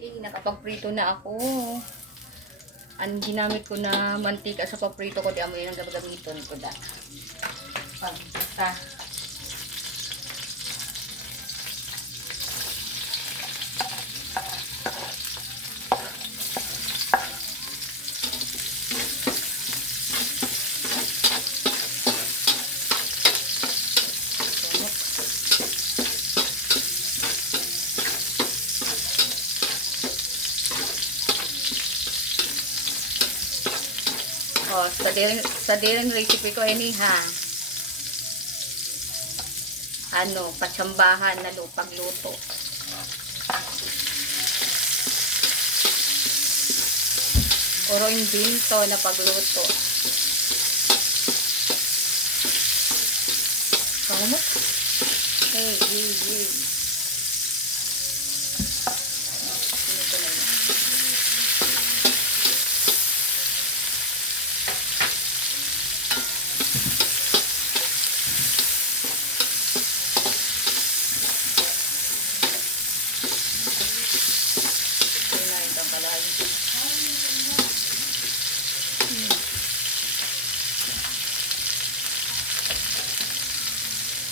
Nakapagprito na ako. Ang ginamit ko na mantika sa paprito ko, di amoy ang gagamiton ko da. Pagka. Oh, sa daring recipe ko ini ha. Ano, patsambahan na pagluto. Oro imbinto na pagluto. Kamu? Hey, hey, hey.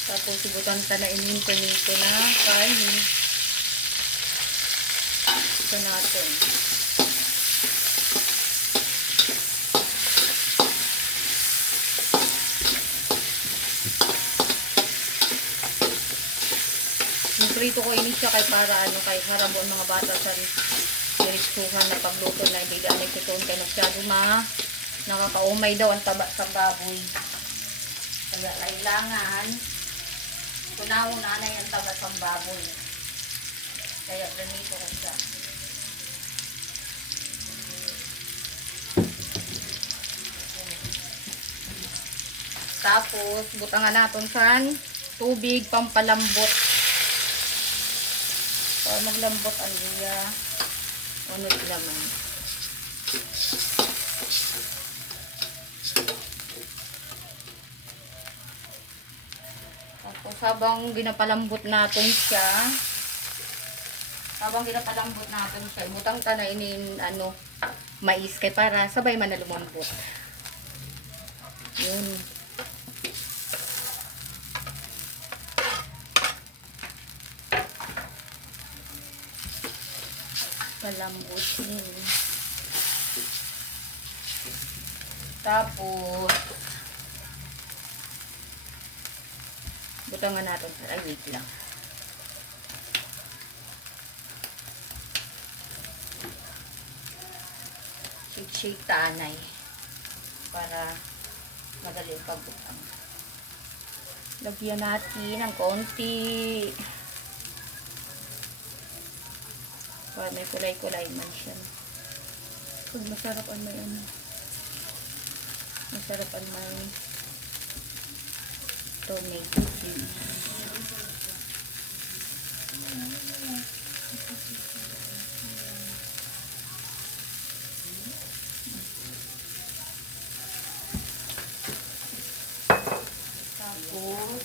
Tapos ibutan ka na ininto-ninto na kain. Ito natin. Yung prito ko ini siya kay para ano, kay harabo ang mga bata sa diretsuhan na pagluto na hindi daan nagtituon kay masyado nakakaumay daw ang taba sa baboy. Kaya kailangan tunawon na yung taba sa baboy. Kaya ganito ko siya. Tapos butangan natin sa tubig pampalambot. Para maglambot ang liya. Unod naman. Tapos habang ginapalambot natin siya, butang ta na inin ano, mais kay para sabay man na lumambot. Yun. Palambutin. Tapos butangan natin. Ay, wait lang. Shake tanay para madali pagbutang. Lagyan natin ng konti para may kulay-kulay man siya. Pag masarap ang may ano. Masarap ang may tomato juice. Tapos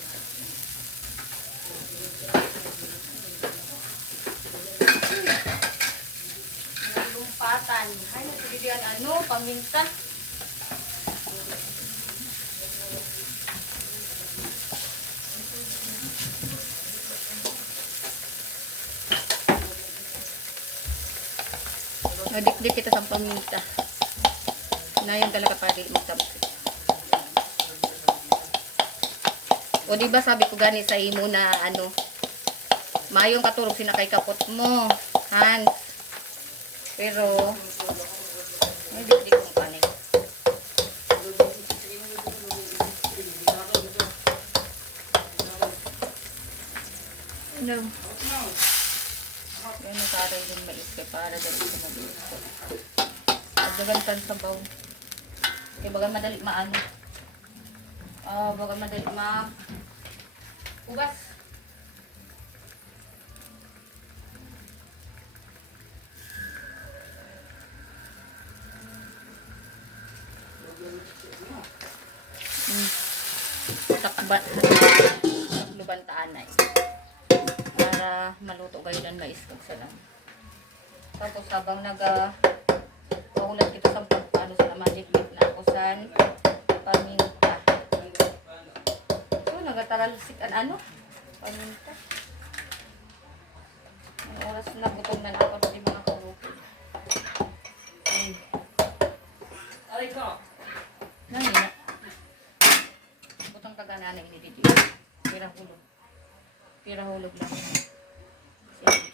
lumpatan. Ay, nagpilihan ano, paminta. Nadikdik kita sa paminta. Na yun talaga para di magtabs. O diba sabi ko gani sa imo na ano, mayong katurog sinakay kapot mo. Hans. Pero ay dikdik kong panig. Ano? Yan ang taray yung mais kay para dali sa mabilis ko. Pagdagantan sa baw. Kaya bagang madali maano. Bagang madali ugas. Takluban taanay. Para maluto kayo ng mais kagsalang. Tapos habang paulat kita sa pagpano sa magic bit na ako sa paminta. So, nagataralisik ano? Paminta. Ang oras na gutom na ako sa mga kalupin. Aray ko! Nani? Butang kaganana ini dito. Pira hulog lang.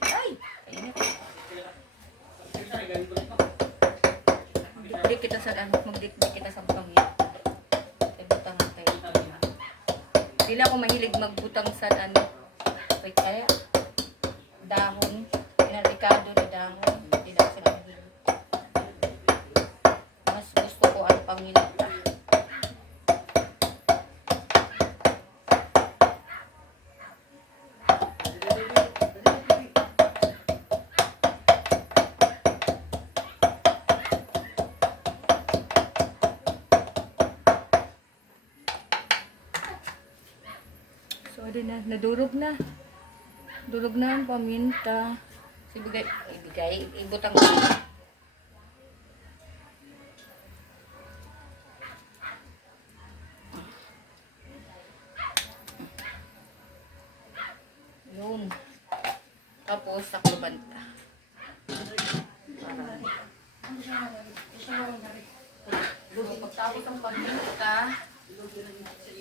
Ay! Kainit. Magdikdik kita sa pangit. Ay, butang tayo. Hindi ako mahilig magbutang sa kaya dahon. Pinarikado na dahon. Hindi na ako sila mahilig. Mas gusto ko ang pangilita. So, na, nadurog na. Durog na ang paminta. Ibutang ko. Yun. Tapos, saklubanta. Pagtapos ang paminta,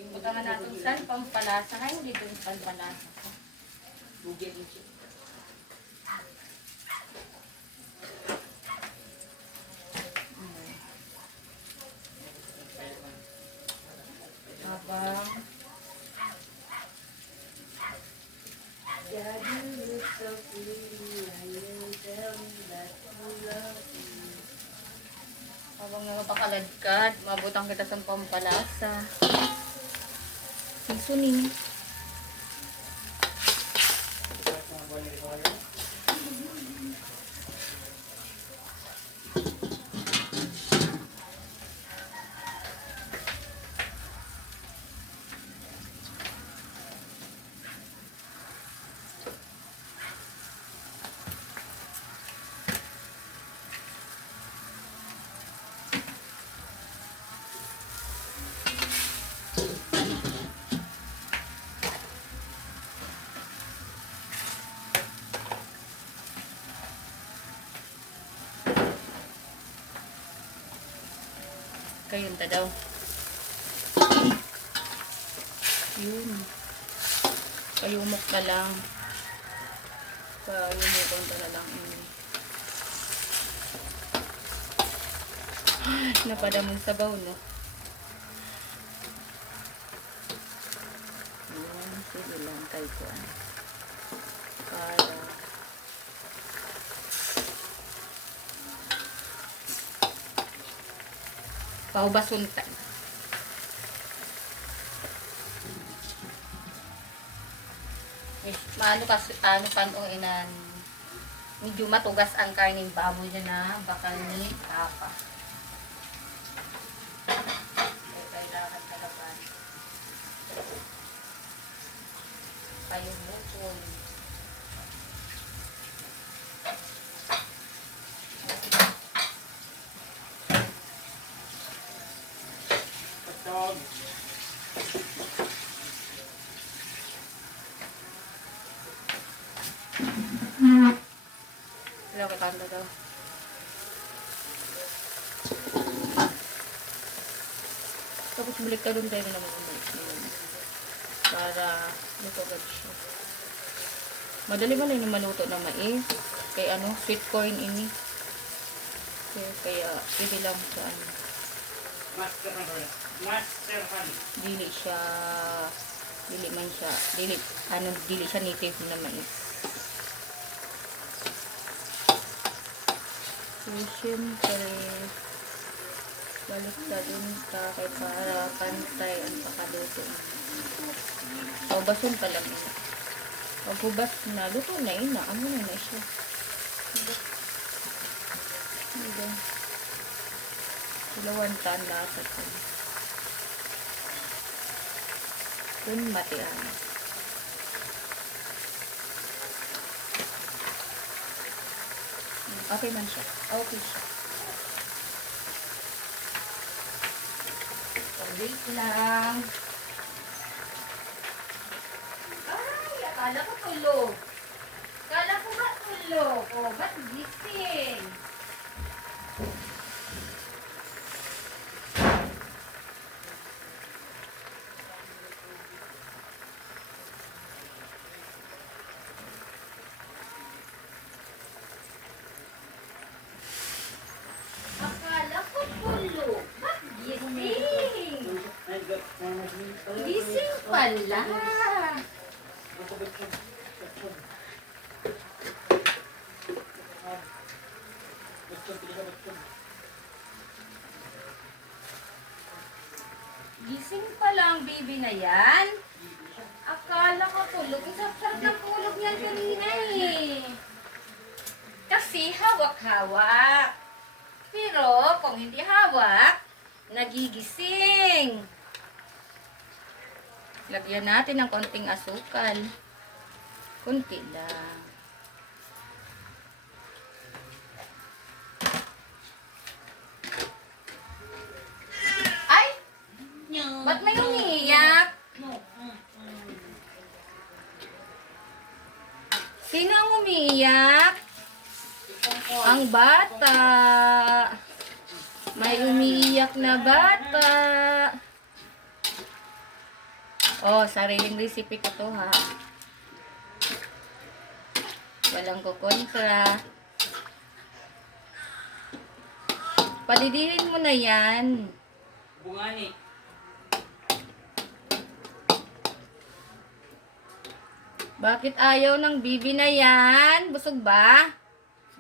butangan natin saan pampalasa. Hindi doon pampalasa. Habang napakaladkad, mabutang kita sa pampalasa. Sisunin. Kayun ta daw. Yun. Kayumok na lang. Kayumok na lang. Napadamong sabaw, no? Yun. Sige lang tayo ko. Para paubasuntan. Medyo matugas ang karning baboy na bakal ni Papa. Kailangan talaga. Kayong bukol. Wala ka tanda daw. Tapos balik ka doon tayo naman ulit. Para luto agad siya. Madali man lang yung maluto na mais. Kaya sweet corn ini. Kaya pwede lang sa dili siya native na mais. So, siyempre balik sa dun kay para pantay ang pakaluto. Bason pa lang yun. Pagubas na, luto na yun na. Ano na siya. Diba? Ilawan tanda sa ito. Dun matian. Okay man siya. Okay siya. So, wait lang. Ay, akala ko tulog. Akala ko ba tulog? O, ba't gising? Akala ko tulog. Ba't gising? Gising pala. Gising pala ang baby na yan. Akala ko tulog. Ang sarap ng tulog niyan kanina eh. Kasi hawak-hawak. Pero kung hindi hawak, nagigising. Lagyan natin ng konting asukal. Kunti lang. Ay! Ba't may umiiyak? Sino ang umiiyak? Ang bata. May umiiyak na bata. Oh, sariling recipe ko to ha. Walang kukontra. Palidihin mo na yan. Bungani. Bakit ayaw ng bibi na yan? Busog ba?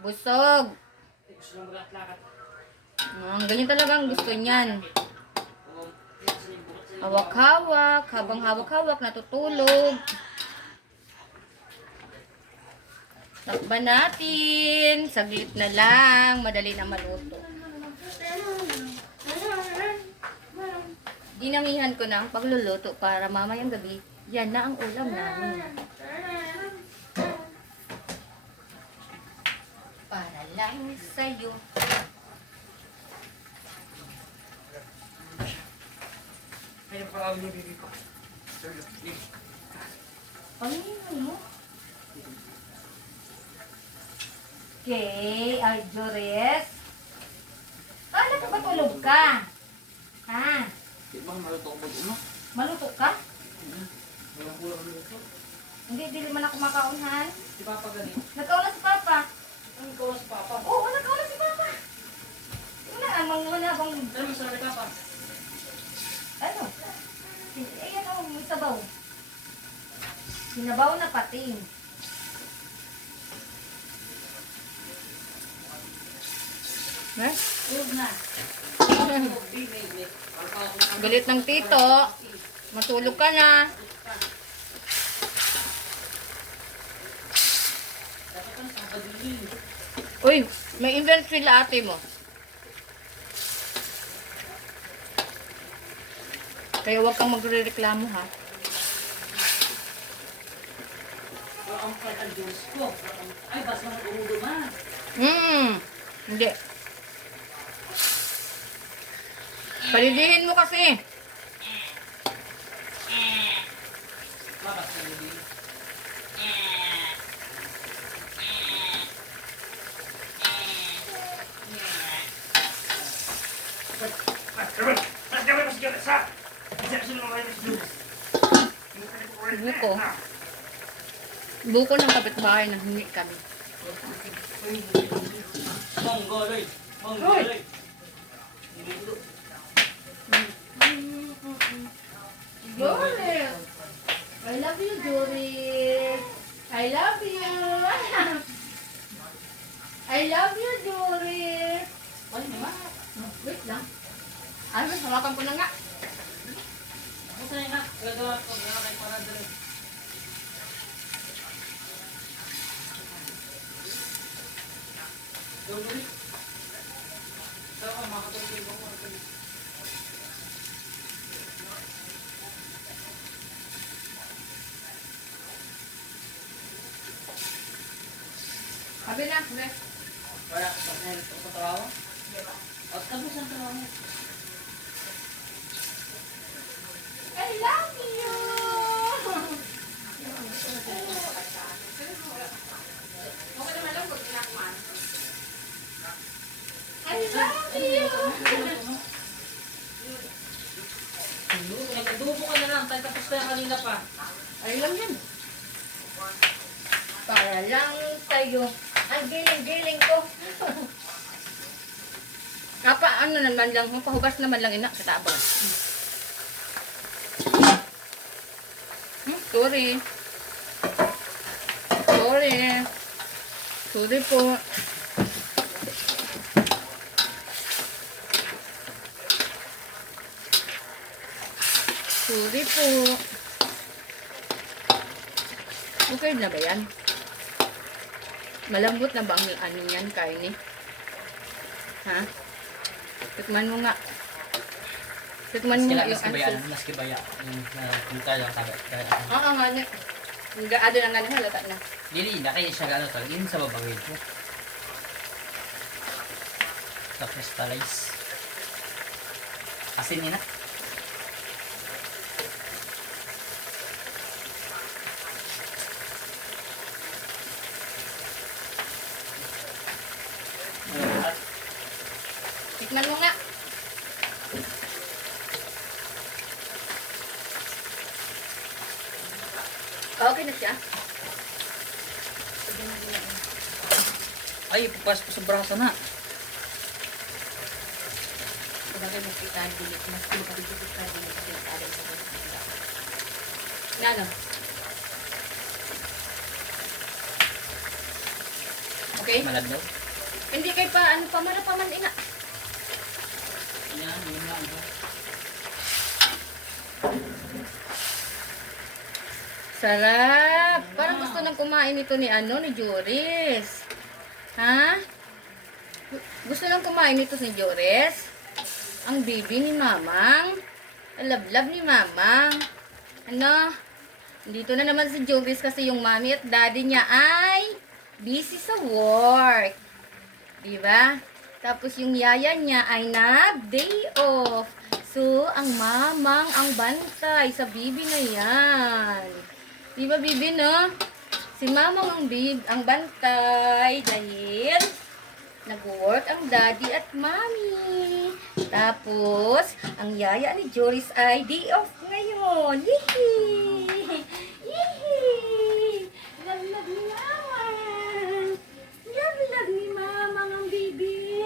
Busog. Gusto lang lakat-lakat. Ganyan talaga ang gusto niyan. Hawak-hawak. Habang hawak-hawak, natutulog. Takban natin. Saglit na lang. Madali na maluto. Dinamihan ko na ang pagluluto para mamayang gabi, yan na ang ulam namin. Para lang sa'yo. May napakawin yung bibi ko. Panginoon mo? Okay, Arjores. Kala ka ba tulog ka? Ha? Di ba maluto ko mag-uno? Maluto ka? Walang kulang maluto. Hindi, dili man ako makaunhan. Si Papa ganit. Nagkauna si Papa. Ang ikaw na si Papa. Oo, nagkauna si Papa. Wala, wala bang... Ano mo sa Papa? Ano? Eh, ano, may sabaw. Sinabaw na pating. Eh? Tulog na. Galit ng tito. Matulog ka na. Uy, may invent sila ate mo. Kaya huwag kang magre-reklamo ha. Ang ang Diyos ko. Ay, bas mga urudo man. Hindi. Palidihin mo kasi. Babas ka nili. Buko. Buko ng kapitbahay na hingi kami. Mongoloy. Mongoloy. Doris! I love you, Doris! I love you! I love you, Doris! Wala naman. Wait lang. Ay, hawakan ko na nga. Gusto niya na. Gagawa ko. Gagawa kayo para dali. Dali. Saka makatulog ko. Sabi na, sabi. Wala ka sa trabaho? At tapos ang trabaho. I love you! I love you! Nagdubo ka na lang, tayo tapos na yung kanina pa. Ay lang yan. Para lang tayo. Ang giling-giling ko. Kapa, ano naman lang, pahubas naman lang ina, katabang. Sorry. Sorry. Sorry po. Sorry po. Okay na ba yan? Malambot na ba ang ano yan, karne? Ha? Tikman mo nga. Tikman mo nga yung ansos. Maski baya. Yung tayo lang sabi. Oo nga niya. Yung gaado na nga na halata na. Dili, na kayo siya gano'n talaga. Yun sa babangin ko. Tapos talays. Asin nina. Tikman mo nga. Okay na siya. Ay, pupas po sa braso na. Sabagay mas ikadulit. Mas ikadulit kasi ikadulit sa pagkakita. Na ano? Okay? Malad daw. Hindi kay pa, ano pa man na paman ina. Yan, yun lang. Sarap! Parang gusto nang kumain ito ni ano, ni Joris. Ha? Gusto nang kumain ito ni Joris? Ang baby ni Mamang? Ang love-love ni Mamang? Ano? Dito na naman si Joris kasi yung mommy at daddy niya ay busy sa work. Diba? Tapos yung yaya niya ay nag-day off. So, ang mamang ang bantay sa bibi na yan. Diba, bibi, no? Si mamang ang bantay dahil nag-work ang daddy at mommy. Tapos, ang yaya ni Joris ay day off ngayon. Yehey! Yehey! Love ni mamang. Love ni mamang ang bibi.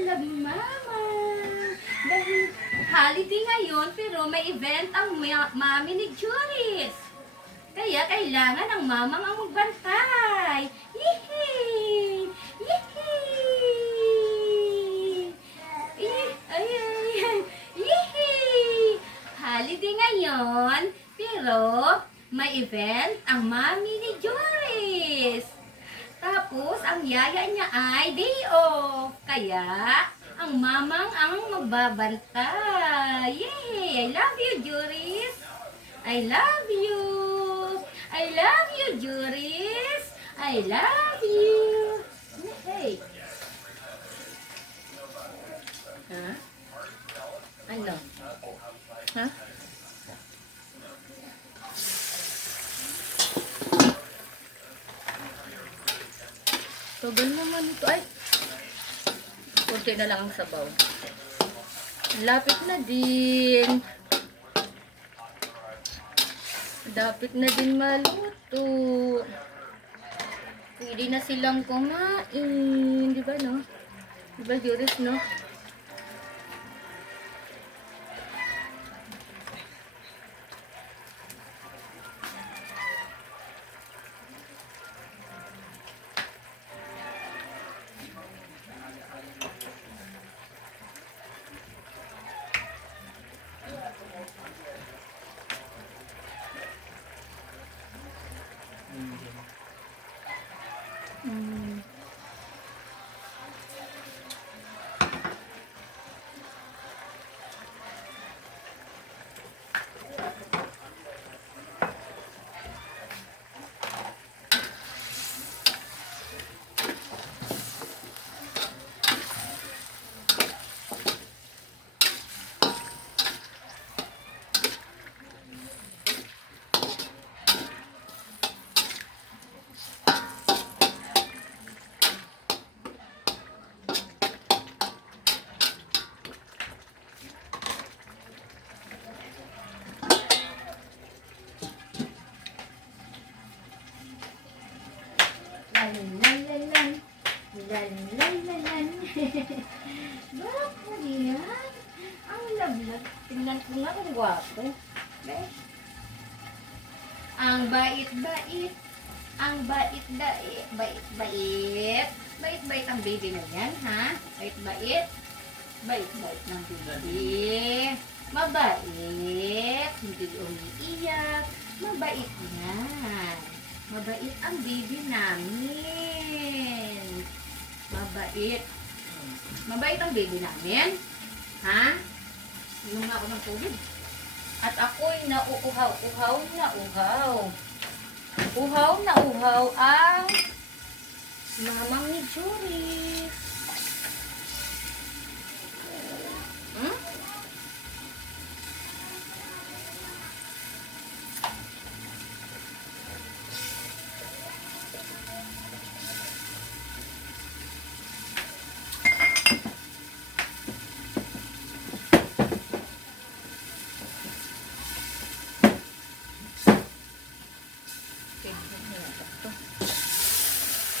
Love ni mamang. Dahil holiday ngayon, pero may event ang mami ni Joris. Kaya kailangan ang mamang ang magbantay. Yehey! Yehey! Yehey! Holiday ngayon, pero may event ang mami ni Joris. Tapos, ang yaya niya ay day off. Kaya, ang mamang ang magbabantay. Yay! I love you, Joris. I love you. I love you, Joris. I love you. Hey. Ha? Ano? Ha? Tagal naman ito. Ay! Kunti na lang ang sabaw. Lapit na din. Lapit na din maluto. Pwede na silang kumain. Di ba, no? Di ba, Joris, no? Lalalalan. Lalalalan. Gwapo yan. Ang lablag. Tingnan ko nga kung gwapo. Okay. Ang bait-bait. Ang bait-bait. Bait-bait. Bait-bait ang baby na yan, ha? Bait-bait. Bait-bait ng baby. Mabait. Hindi umiiyak. Mabait yan. Mabait ang baby namin. Mabait. Mabait ang baby namin. Ha? Inom nga ako ng tubig. At ako'y nauuhaw na uhaw. Uhaw na uhaw ang mamang ni Jory. Hmm?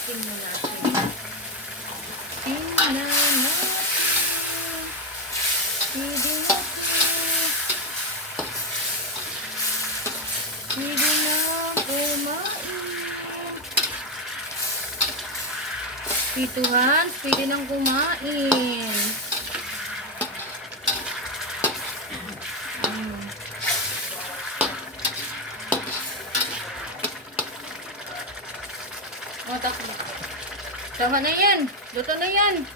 Tingnan natin. Tingnan natin. Pwede na. Pwede na kumain. Pituhan, pwede nang kumain. Oh, tako. Tawa na yan. Luto na yan.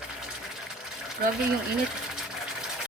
Grabe yung init.